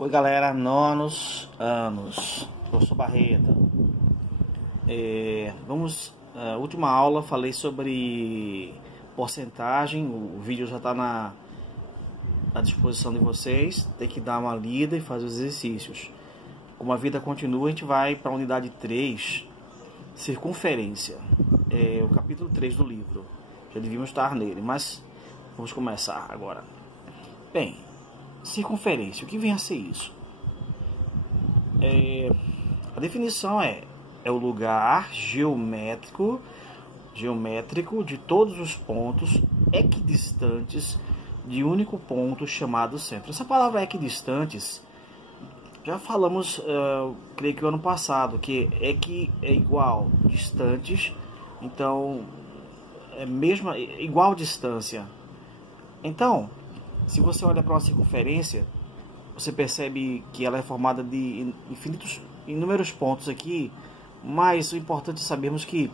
Oi galera, nonos anos, professor Barreto. Última aula falei sobre porcentagem, o vídeo já está à disposição de vocês, tem que dar uma lida e fazer os exercícios. Como a vida continua, a gente vai para a unidade 3, circunferência, o capítulo 3 do livro, já devíamos estar nele, mas vamos começar agora. Bem, circunferência, o que vem a ser isso? A definição é o lugar geométrico de todos os pontos equidistantes de único ponto chamado centro. Essa palavra equidistantes, já falamos, creio que o ano passado, que equi é igual, distantes, então é igual distância. Então, se você olha para uma circunferência, você percebe que ela é formada de inúmeros pontos aqui, mas o importante é sabermos que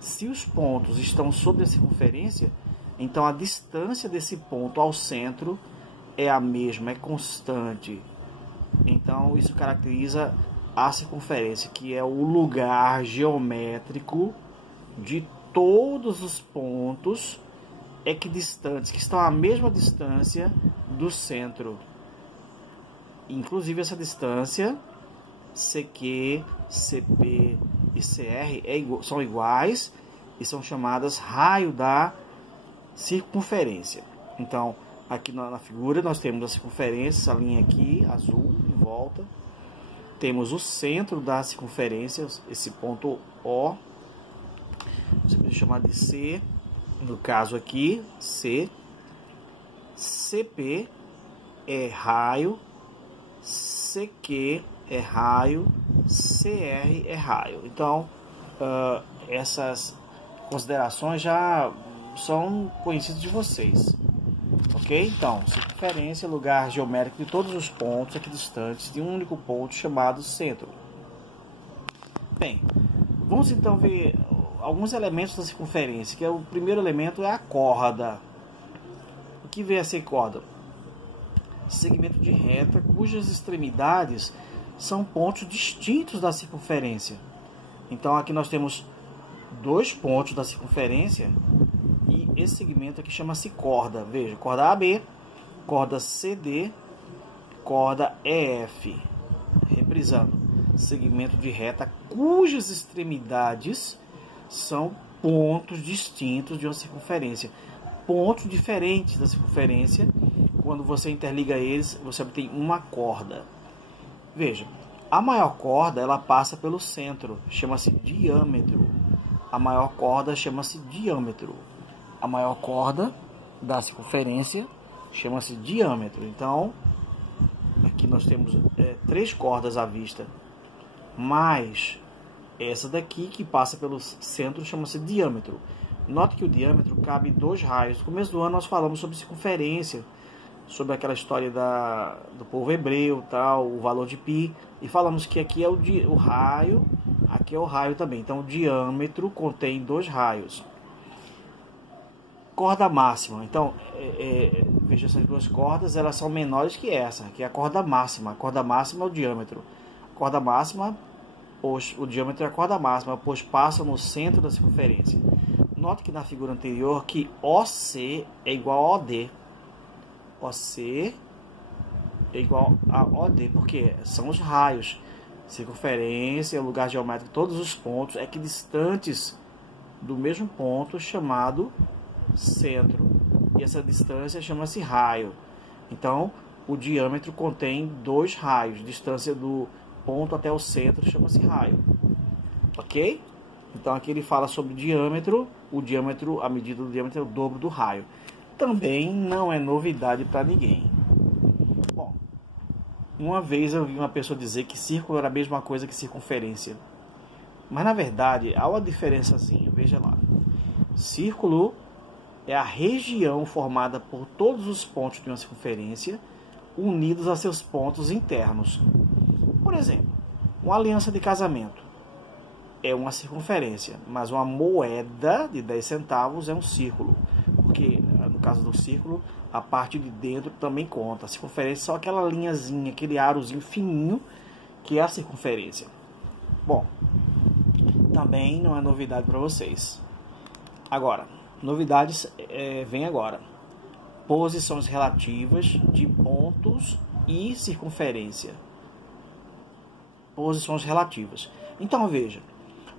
se os pontos estão sobre a circunferência, então a distância desse ponto ao centro é a mesma, é constante. Então isso caracteriza a circunferência, que é o lugar geométrico de todos os pontos equidistantes, que estão à mesma distância do centro. Inclusive essa distância, CQ, CP e CR são iguais e são chamadas raio da circunferência. Então, aqui na figura nós temos a circunferência, essa linha aqui, azul, em volta. Temos o centro da circunferência, esse ponto O, você pode chamar de C, no caso aqui, C. CP é raio, CQ é raio, CR é raio. Então, essas considerações já são conhecidas de vocês. Ok? Então, circunferência é lugar geométrico de todos os pontos equidistantes de um único ponto chamado centro. Bem, vamos então ver alguns elementos da circunferência, que o primeiro elemento é a corda. O que vem a ser corda? Segmento de reta cujas extremidades são pontos distintos da circunferência. Então aqui nós temos dois pontos da circunferência e esse segmento aqui chama-se corda. Veja, corda AB, corda CD, corda EF. Reprisando, segmento de reta cujas extremidades são pontos distintos de uma circunferência. Pontos diferentes da circunferência. Quando você interliga eles, você obtém uma corda. Veja, a maior corda ela passa pelo centro, chama-se diâmetro. A maior corda chama-se diâmetro. A maior corda da circunferência chama-se diâmetro. Então, aqui nós temos três cordas à vista, mas essa daqui que passa pelo centro chama-se diâmetro. Note que o diâmetro cabe dois raios. No começo do ano nós falamos sobre circunferência, sobre aquela história do povo hebreu, tal, o valor de π, e falamos que aqui é o raio, aqui é o raio também. Então o diâmetro contém dois raios. Corda máxima. Então, veja, essas duas cordas, elas são menores que essa, que é a corda máxima. A corda máxima é o diâmetro. A corda máxima, pois o diâmetro é a corda máxima, pois passa no centro da circunferência. Note que na figura anterior que OC é igual a OD. OC é igual a OD, porque são os raios. Circunferência é o lugar geométrico de todos os pontos equidistantes do mesmo ponto chamado centro. E essa distância chama-se raio. Então, o diâmetro contém dois raios. Distância do ponto até o centro chama-se raio. Ok? Então, aqui ele fala sobre diâmetro. O diâmetro, a medida do diâmetro é o dobro do raio. Também não é novidade para ninguém. Bom, uma vez eu vi uma pessoa dizer que círculo era a mesma coisa que circunferência. Mas na verdade há uma diferençazinha, veja lá. Círculo é a região formada por todos os pontos de uma circunferência unidos a seus pontos internos. Por exemplo, uma aliança de casamento. é uma circunferência, mas uma moeda de 10 centavos é um círculo, porque no caso do círculo, a parte de dentro também conta. A circunferência é só aquela linhazinha, aquele arozinho fininho, que é a circunferência. Bom, também não é novidade para vocês. Agora, novidades vem agora. Posições relativas de pontos e circunferência. Posições relativas. Então, veja,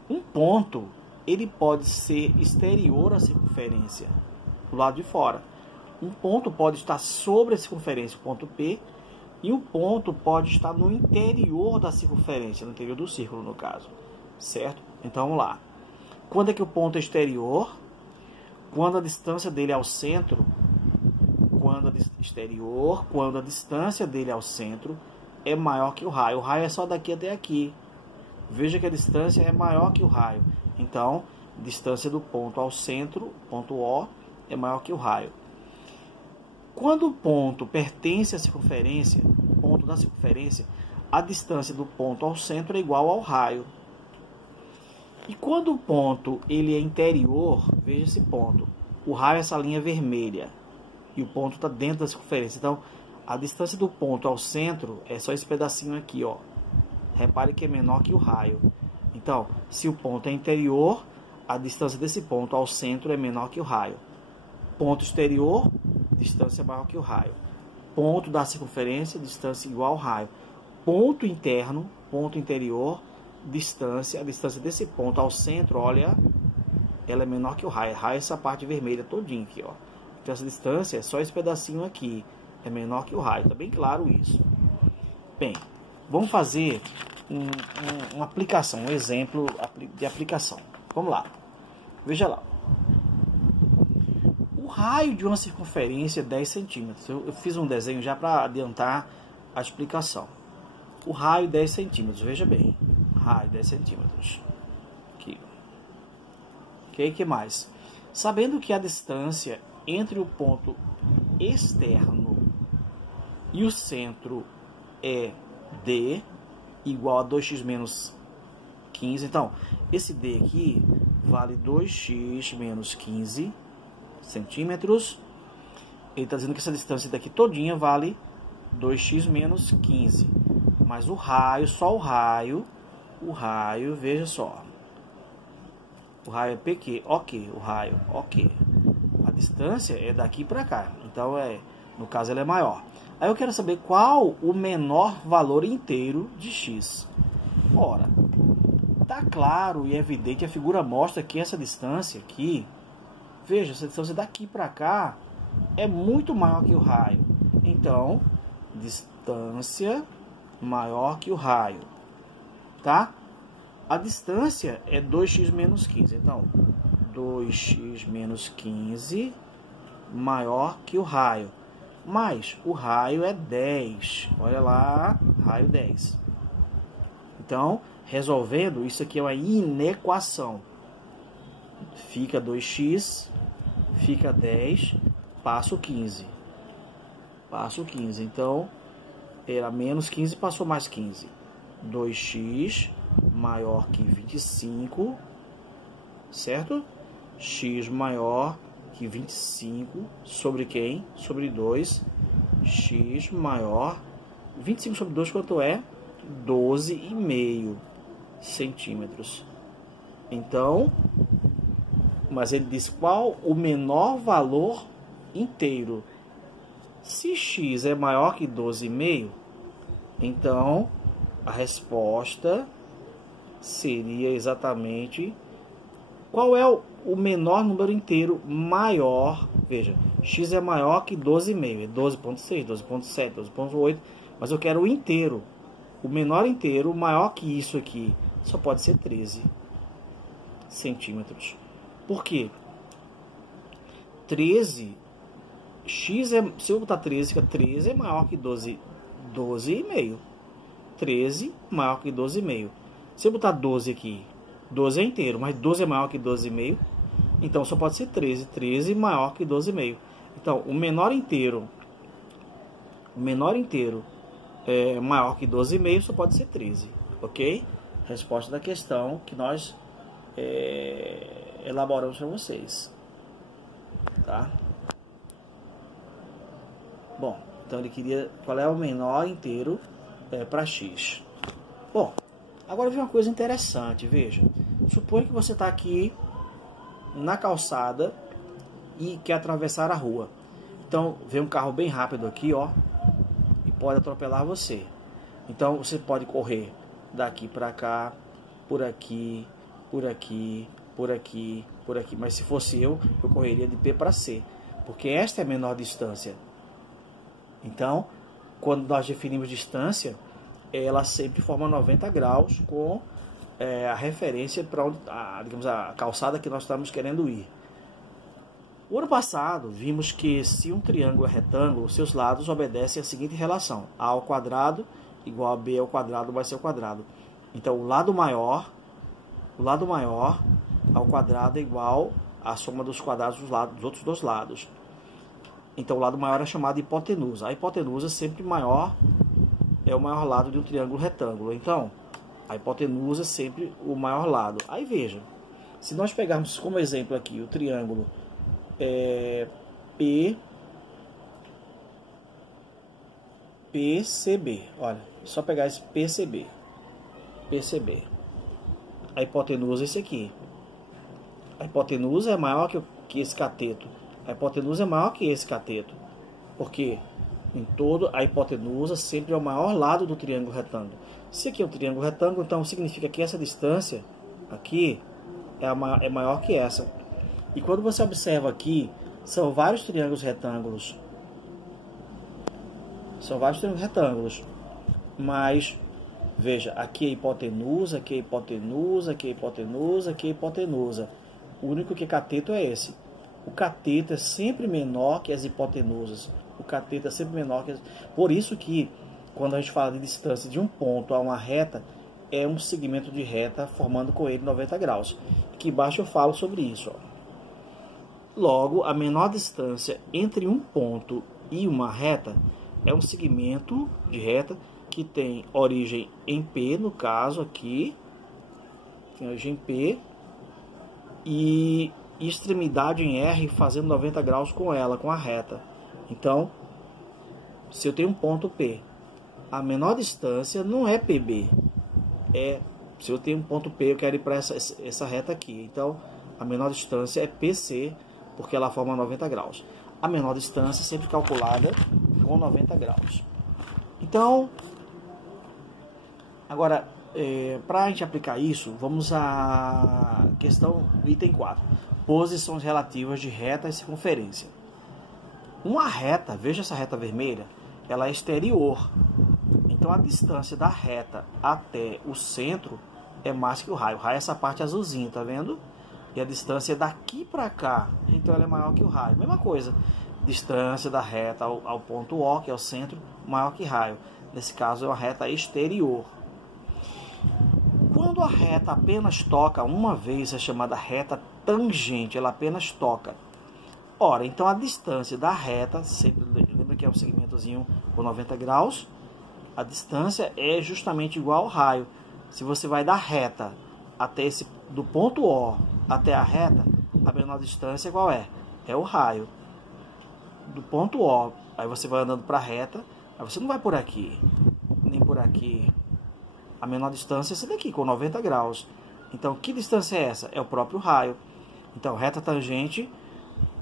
um ponto, ele pode ser exterior à circunferência, do lado de fora. Um ponto pode estar sobre a circunferência, o ponto P, e um ponto pode estar no interior da circunferência, no interior do círculo, no caso. Certo? Então, vamos lá. Quando é que o ponto é exterior? Quando a distância dele ao centro, quando a distância dele ao centro é maior que o raio. O raio é só daqui até aqui. Veja que a distância é maior que o raio. Então, distância do ponto ao centro, ponto O, é maior que o raio. Quando o ponto pertence à circunferência, ponto da circunferência, a distância do ponto ao centro é igual ao raio. E quando o ponto ele é interior, veja esse ponto. O raio é essa linha vermelha. E o ponto está dentro da circunferência. Então, a distância do ponto ao centro é só esse pedacinho aqui, ó. Repare que é menor que o raio. Então, se o ponto é interior, a distância desse ponto ao centro é menor que o raio. Ponto exterior, distância maior que o raio. Ponto da circunferência, distância igual ao raio. Ponto interno, ponto interior, distância, a distância desse ponto ao centro, olha, ela é menor que o raio. Raio é essa parte vermelha todinha aqui, ó. Então, essa distância é só esse pedacinho aqui, é menor que o raio. Tá bem claro isso. Bem, vamos fazer uma aplicação, um exemplo de aplicação. Vamos lá. Veja lá. O raio de uma circunferência é 10 centímetros. Eu fiz um desenho já para adiantar a explicação. O raio 10 centímetros, veja bem. Raio 10 centímetros. Aqui. Ok, que mais? Sabendo que a distância entre o ponto externo e o centro é D, igual a 2x menos 15. Então, esse D aqui vale 2x menos 15 centímetros. Ele está dizendo que essa distância daqui todinha vale 2x menos 15. Mas o raio, só o raio, veja só. O raio é PQ, ok, o raio, ok. A distância é daqui para cá, então no caso ela é maior. Aí eu quero saber qual o menor valor inteiro de x. Ora, tá claro e evidente, a figura mostra que essa distância aqui, veja, essa distância daqui para cá é muito maior que o raio. Então, distância maior que o raio, tá? A distância é 2x menos 15. Então, 2x menos 15 maior que o raio. Mas o raio é 10. Olha lá, raio 10. Então, resolvendo, isso aqui é uma inequação. Fica 2x, fica 10, passo 15. Passo 15. Então, era menos 15, passou mais 15. 2x maior que 25, certo? X maior que 25 sobre quem? Sobre 2. X maior. 25 sobre 2 quanto é? 12,5 centímetros. Então, mas ele diz qual o menor valor inteiro. Se x é maior que 12,5, então a resposta seria exatamente qual é o menor número inteiro maior. Veja, x é maior que 12,5, é 12,6, 12,7, 12,8, mas eu quero o inteiro. O menor inteiro maior que isso aqui só pode ser 13 centímetros. Por quê? 13, x é, se eu botar 13, fica 13 é maior que 12,5. 13 maior que 12,5. Se eu botar 12 aqui, 12 é inteiro, mas 12 é maior que 12,5. Então só pode ser 13. 13 maior que 12,5. Então o menor inteiro é maior que 12,5, só pode ser 13. Ok? Resposta da questão que nós elaboramos para vocês. Tá? Bom, então ele queria qual é o menor inteiro para x. Bom, agora vem uma coisa interessante, veja. Suponha que você está aqui na calçada e quer atravessar a rua. Então, vem um carro bem rápido aqui, ó, e pode atropelar você. Então, você pode correr daqui para cá, por aqui, por aqui, por aqui, por aqui. Mas se fosse eu correria de P para C, porque esta é a menor distância. Então, quando nós definimos distância, ela sempre forma 90 graus com a referência para onde, digamos, a calçada que nós estamos querendo ir. O ano passado, vimos que se um triângulo é retângulo, seus lados obedecem à seguinte relação: A ao quadrado igual a B ao quadrado mais C ao quadrado. Então, o lado maior ao quadrado é igual à soma dos quadrados dos outros dois lados. Então, o lado maior é chamado de hipotenusa. A hipotenusa é sempre maior, é o maior lado de um triângulo retângulo. Então, a hipotenusa é sempre o maior lado. Aí, veja, se nós pegarmos como exemplo aqui o triângulo PCB. Olha, só pegar esse PCB. A hipotenusa é esse aqui. A hipotenusa é maior que esse cateto. A hipotenusa é maior que esse cateto. Porque em todo a hipotenusa sempre é o maior lado do triângulo retângulo. Se aqui é um triângulo retângulo, então significa que essa distância aqui é maior que essa. E quando você observa aqui, são vários triângulos retângulos. Mas, veja, aqui é hipotenusa, aqui é hipotenusa, aqui é hipotenusa, aqui é hipotenusa. O único que é cateto é esse. O cateto é sempre menor que as hipotenusas. Por isso que, quando a gente fala de distância de um ponto a uma reta, é um segmento de reta formando com ele 90 graus. Aqui embaixo eu falo sobre isso, ó. Logo, a menor distância entre um ponto e uma reta é um segmento de reta que tem origem em P, no caso aqui, tem origem em P, e extremidade em R, fazendo 90 graus com ela, com a reta. Então, se eu tenho um ponto P, a menor distância não é PB, se eu tenho um ponto P, eu quero ir para essa reta aqui. Então, a menor distância é PC, porque ela forma 90 graus. A menor distância é sempre calculada com 90 graus. Então, agora, para a gente aplicar isso, vamos à questão item 4. Posições relativas de reta e circunferência. Uma reta, veja essa reta vermelha, ela é exterior. Então, a distância da reta até o centro é mais que o raio. O raio é essa parte azulzinha, tá vendo? E a distância daqui para cá, então ela é maior que o raio. Mesma coisa, distância da reta ao ponto O, que é o centro, maior que raio. Nesse caso é uma reta exterior. Quando a reta apenas toca uma vez, é chamada reta tangente, ela apenas toca. Ora, então a distância da reta, sempre lembra que é um segmentozinho com 90 graus, a distância é justamente igual ao raio. Se você vai da reta até do ponto O até a reta, a menor distância qual é? É o raio. Do ponto O, aí você vai andando para a reta, aí você não vai por aqui, nem por aqui. A menor distância é essa daqui, com 90 graus. Então, que distância é essa? É o próprio raio. Então, reta tangente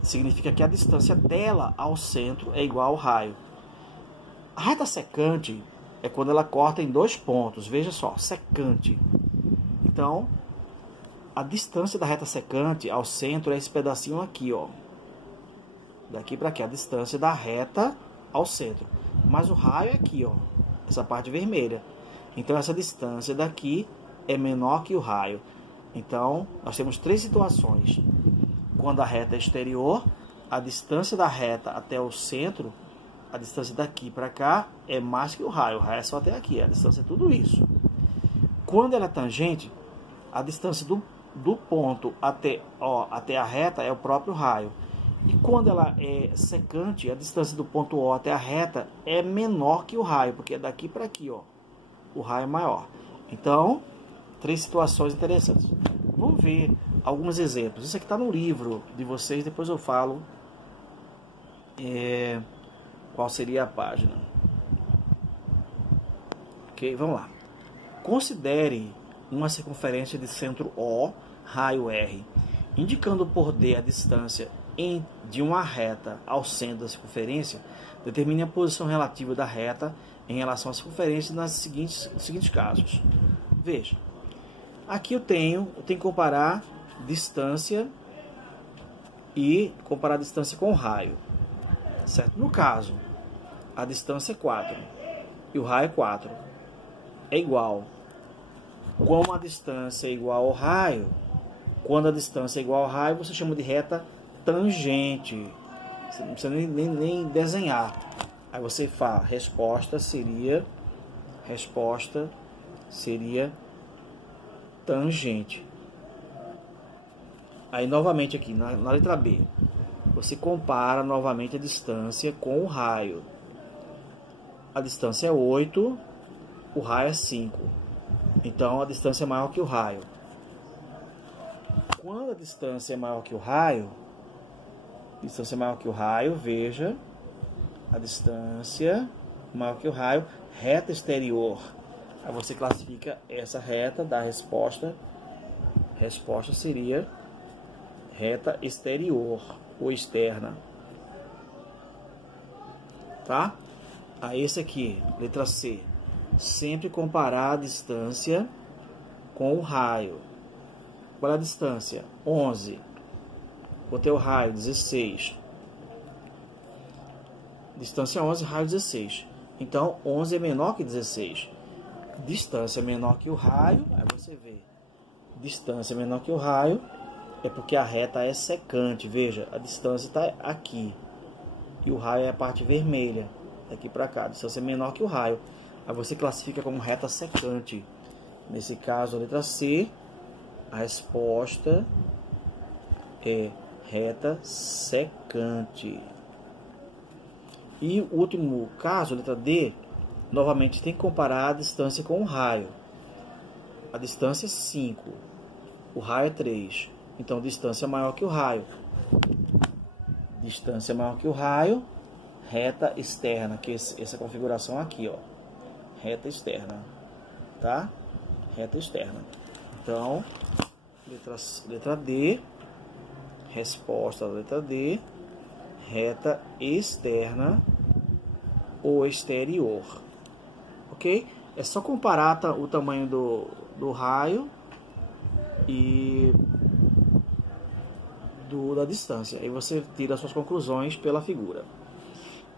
significa que a distância dela ao centro é igual ao raio. A reta secante é quando ela corta em dois pontos. Veja só, secante. Então, a distância da reta secante ao centro é esse pedacinho aqui, ó. Daqui para aqui, a distância da reta ao centro. Mas o raio é aqui, ó. Essa parte vermelha. Então, essa distância daqui é menor que o raio. Então, nós temos três situações. Quando a reta é exterior, a distância da reta até o centro, a distância daqui para cá, é mais que o raio. O raio é só até aqui, a distância é tudo isso. Quando ela é tangente, a distância do ponto até a reta é o próprio raio. E quando ela é secante, a distância do ponto O até a reta é menor que o raio, porque é daqui para aqui, ó. O raio é maior. Então, três situações interessantes. Vamos ver alguns exemplos. Isso aqui está no livro de vocês, depois eu falo qual seria a página. Ok, vamos lá. Considere uma circunferência de centro O, raio R, indicando por D a distância de uma reta ao centro da circunferência. Determine a posição relativa da reta em relação à circunferência nos seguintes casos. Veja, aqui eu tenho que comparar distância e comparar a distância com o raio, certo? No caso, a distância é 4 e o raio é 4, é igual. Como a distância é igual ao raio, quando a distância é igual ao raio, você chama de reta tangente. Você não precisa nem desenhar. Aí você fala, resposta seria tangente. Aí novamente aqui, na letra B, você compara novamente a distância com o raio. A distância é 8, o raio é 5. Então a distância é maior que o raio. Quando a distância é maior que o raio, veja, a distância maior que o raio, reta exterior. Aí você classifica essa reta da resposta. Resposta seria reta exterior ou externa. Tá? Aí esse aqui, letra C. Sempre comparar a distância com o raio. Qual é a distância? 11. Quanto é o raio? 16. Distância 11, raio 16. Então, 11 é menor que 16. Distância é menor que o raio. Aí você vê. Distância é menor que o raio. É porque a reta é secante. Veja, a distância está aqui. E o raio é a parte vermelha. Daqui para cá. A distância é menor que o raio. Aí você classifica como reta secante. Nesse caso, a letra C. A resposta é reta secante. E o último caso, a letra D, novamente tem que comparar a distância com o raio. A distância é 5, o raio é 3. Então, distância maior que o raio. Distância maior que o raio, reta externa, que é essa configuração aqui, ó. Reta externa, tá? Reta externa. Então, letra D, resposta da letra D, reta externa ou exterior. Ok? É só comparar o tamanho do raio e da distância. Aí você tira as suas conclusões pela figura.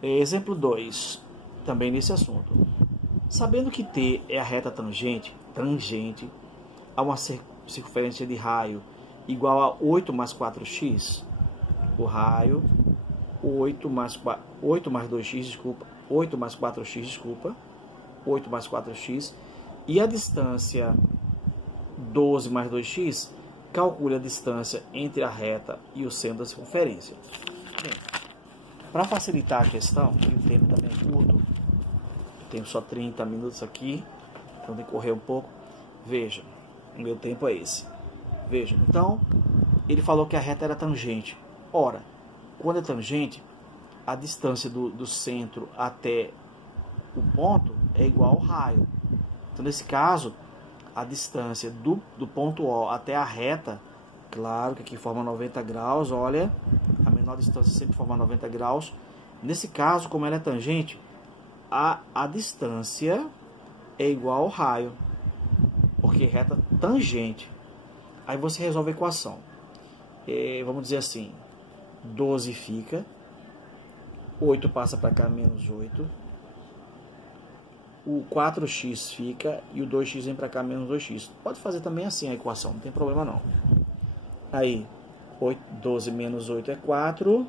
Exemplo 2, também nesse assunto. Sabendo que T é a reta tangente a uma circunferência de raio igual a 8 mais 4x, o raio 8 mais 4x, e a distância 12 mais 2x, calcule a distância entre a reta e o centro da circunferência. Bem, para facilitar a questão, e o tempo também é curto, eu tenho só 30 minutos aqui, então tem que correr um pouco. Veja, o meu tempo é esse. Veja, então, ele falou que a reta era tangente. Ora, quando é tangente, a distância do centro até o ponto é igual ao raio. Então, nesse caso, a distância do ponto O até a reta, claro que aqui forma 90 graus, olha, a menor distância sempre forma 90 graus. Nesse caso, como ela é tangente, a distância é igual ao raio, porque reta tangente. Aí você resolve a equação. Vamos dizer assim, 12 fica, 8 passa para cá, menos 8. O 4x fica e o 2x vem para cá, menos 2x. Pode fazer também assim a equação, não tem problema não. Aí, 12 menos 8 é 4.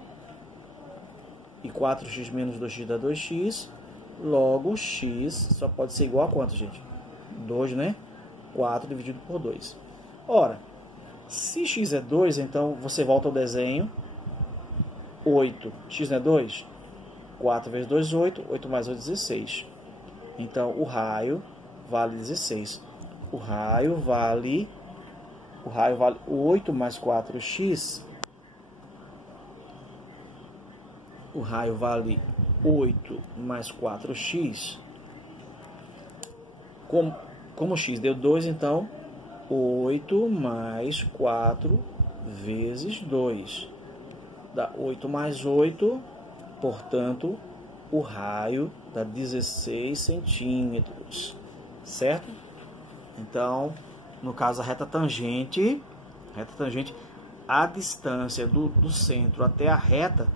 E 4x menos 2x dá 2x. Logo, x só pode ser igual a quanto, gente? 2, né? 4 dividido por 2. Ora, se x é 2, então você volta ao desenho. 8. X não é 2? 4 vezes 2, 8. 8 mais 8, 16. Então, o raio vale 16. o raio vale 8 mais 4x. O raio vale 8 mais 4x. Como x deu 2, então 8 mais 4 vezes 2. Dá 8 mais 8, portanto, o raio dá 16 centímetros, certo? Então, no caso, a reta tangente, a distância do centro até a reta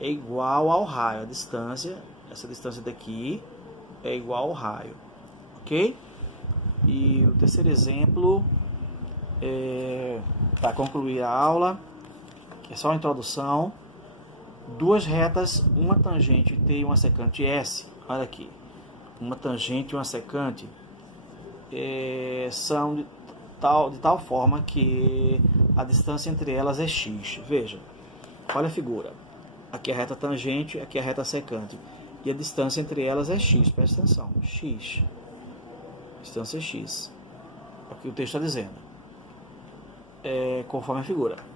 é igual ao raio. Essa distância daqui é igual ao raio, ok? E o terceiro exemplo, para concluir a aula, que é só a introdução, duas retas, uma tangente T e uma secante S, olha aqui, uma tangente e uma secante são de tal forma que a distância entre elas é x. Veja, olha a figura, aqui é a reta tangente, aqui é a reta secante, e a distância entre elas é x, presta atenção, x, distância é x, é o que o texto está dizendo, conforme a figura.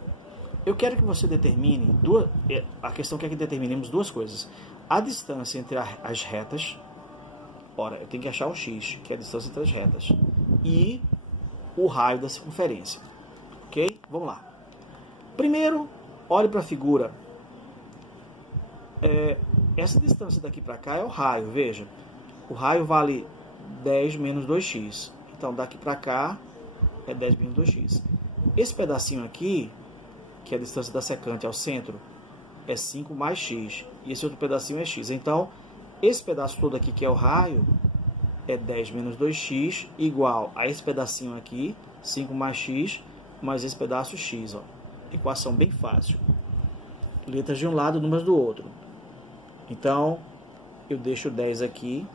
Eu quero que você determine, a questão quer que determinemos duas coisas, a distância entre as retas, ora, eu tenho que achar o x, que é a distância entre as retas, e o raio da circunferência, ok? Vamos lá. Primeiro, olhe para a figura, essa distância daqui para cá é o raio, veja, o raio vale 10 menos 2x, então daqui para cá é 10 menos 2x. Esse pedacinho aqui, que é a distância da secante ao centro, é 5 mais x, e esse outro pedacinho é x. Então, esse pedaço todo aqui, que é o raio, é 10 menos 2x, igual a esse pedacinho aqui, 5 mais x, mais esse pedaço x. Ó. Equação bem fácil. Letras de um lado, números do outro. Então, eu deixo 10 aqui.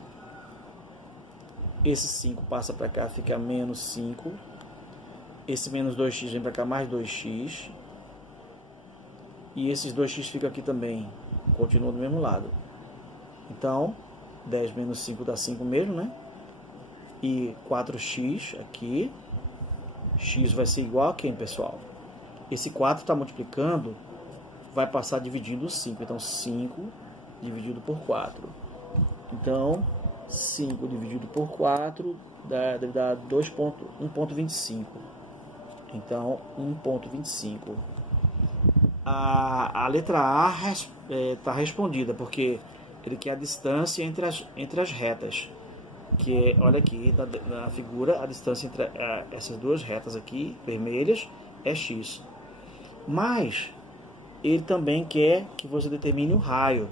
Esse 5 passa para cá, fica menos 5. Esse menos 2x vem para cá, mais 2x. E esses 2x ficam aqui também, continuam do mesmo lado. Então, 10 menos 5 dá 5 mesmo, né? E 4x aqui. X vai ser igual a quem, pessoal? Esse 4 está multiplicando, vai passar dividindo 5. Então, 5 dividido por 4. Então, 5 dividido por 4 deve dar 1,25. Então, 1,25. A letra A está respondida, porque ele quer a distância entre as retas. Que olha aqui na figura, a distância entre essas duas retas aqui, vermelhas, é x. Mas ele também quer que você determine o raio.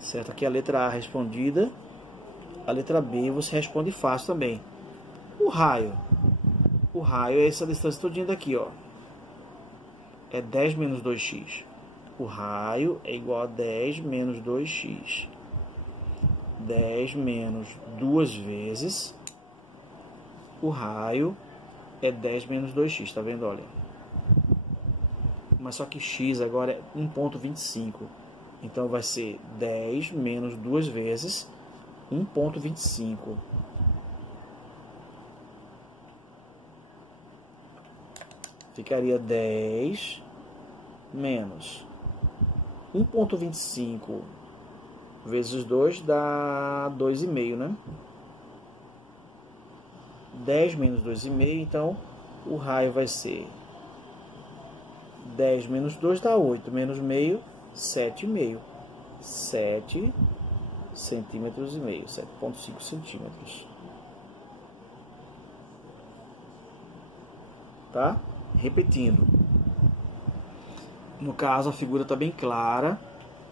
Certo? Aqui a letra A respondida. A letra B você responde fácil também. O raio é essa distância todinha daqui, ó. É 10 menos 2x. O raio é igual a 10 menos 2x. 10 menos 2 vezes. O raio é 10 menos 2x, tá vendo? Olha. Mas só que x agora é 1,25. Então vai ser 10 menos 2 vezes 1,25. Ficaria 10 menos 1,25 vezes 2 dá 2,5, né? 10 menos 2,5, então o raio vai ser 10 menos 2 dá 8, menos meio, 7,5. 7 centímetros e meio, 7,5 centímetros. Tá? Repetindo. No caso, a figura está bem clara,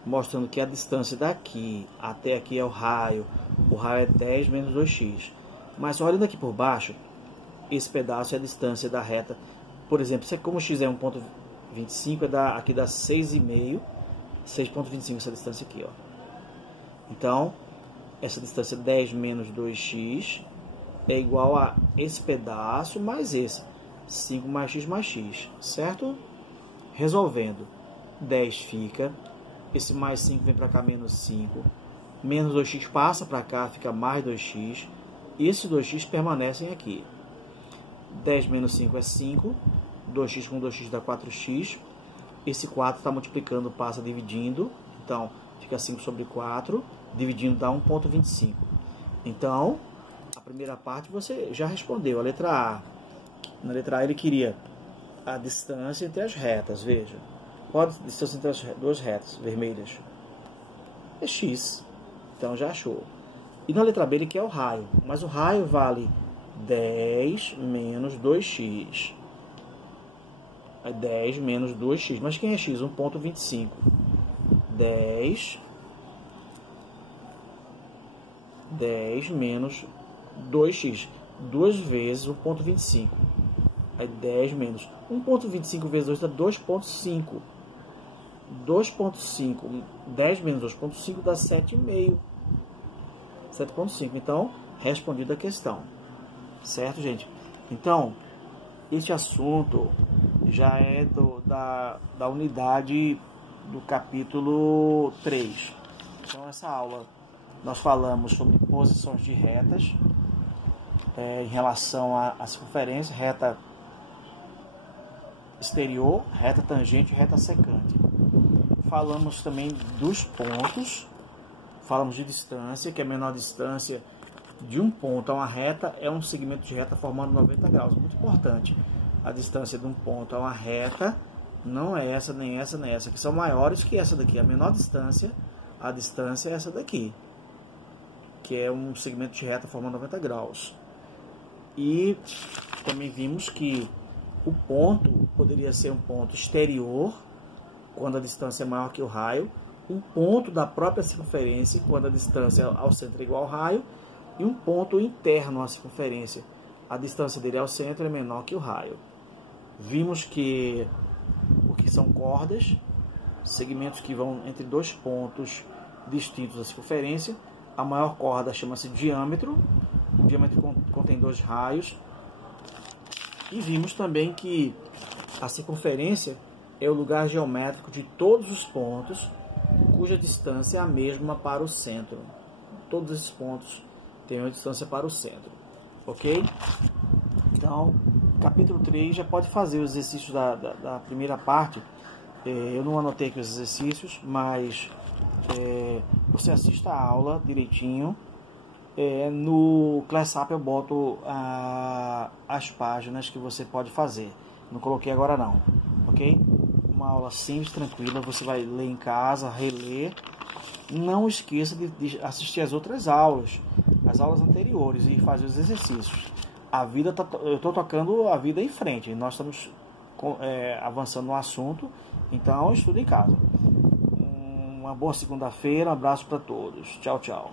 mostrando que a distância daqui até aqui é o raio é 10 menos 2x. Mas olhando aqui por baixo, esse pedaço é a distância da reta. Por exemplo, como x é 1,25, aqui dá 6,5, 6,25 essa distância aqui, ó. Então, essa distância 10 menos 2x é igual a esse pedaço mais esse, 5 mais x, certo? Resolvendo, 10 fica, esse mais 5 vem para cá, menos 5, menos 2x passa para cá, fica mais 2x, e esses 2x permanecem aqui. 10 menos 5 é 5. 2x com 2x dá 4x. Esse 4 está multiplicando, passa dividindo. Então, fica 5 sobre 4. Dividindo dá 1,25. Então, a primeira parte você já respondeu. A letra A. Na letra A ele queria a distância entre as retas. Veja. Qual a distância entre as duas retas vermelhas? É x. Então, já achou. E na letra B ele quer o raio. Mas o raio vale 10 menos 2x. 10 menos 2x. Mas quem é x? 1,25. 10 menos 2x. 2 vezes 1,25. Aí 10 menos 1,25 vezes 2 dá 2,5. 2,5. 10 menos 2,5 dá 7,5. 7,5. Então, respondida a questão. Certo, gente? Então, este assunto já é da unidade do capítulo 3. Então, essa aula nós falamos sobre posições de retas em relação à circunferência, reta exterior, reta tangente e reta secante. Falamos também dos pontos, falamos de distância, que a menor distância de um ponto a uma reta é um segmento de reta formando 90 graus. Muito importante. A distância de um ponto a uma reta não é essa, nem essa, nem essa, que são maiores que essa daqui. A menor distância, a distância é essa daqui, que é um segmento de reta formando 90 graus. E também vimos que o ponto poderia ser um ponto exterior, quando a distância é maior que o raio, um ponto da própria circunferência, quando a distância ao centro é igual ao raio, e um ponto interno à circunferência, a distância dele ao centro é menor que o raio. Vimos que o que são cordas, segmentos que vão entre dois pontos distintos da circunferência. A maior corda chama-se diâmetro. O diâmetro contém dois raios. E vimos também que a circunferência é o lugar geométrico de todos os pontos cuja distância é a mesma para o centro. Todos esses pontos têm uma distância para o centro. Ok? Então, capítulo 3 já pode fazer os exercícios da primeira parte. Eu não anotei aqui os exercícios, mas você assista a aula direitinho. No ClassUp eu boto as páginas que você pode fazer. Não coloquei agora não, ok? Uma aula simples, tranquila, você vai ler em casa, reler. Não esqueça de assistir as outras aulas, as aulas anteriores, e fazer os exercícios. Eu estou tocando a vida em frente, nós estamos avançando no assunto, então estude em casa. Uma boa segunda-feira, um abraço para todos. Tchau, tchau.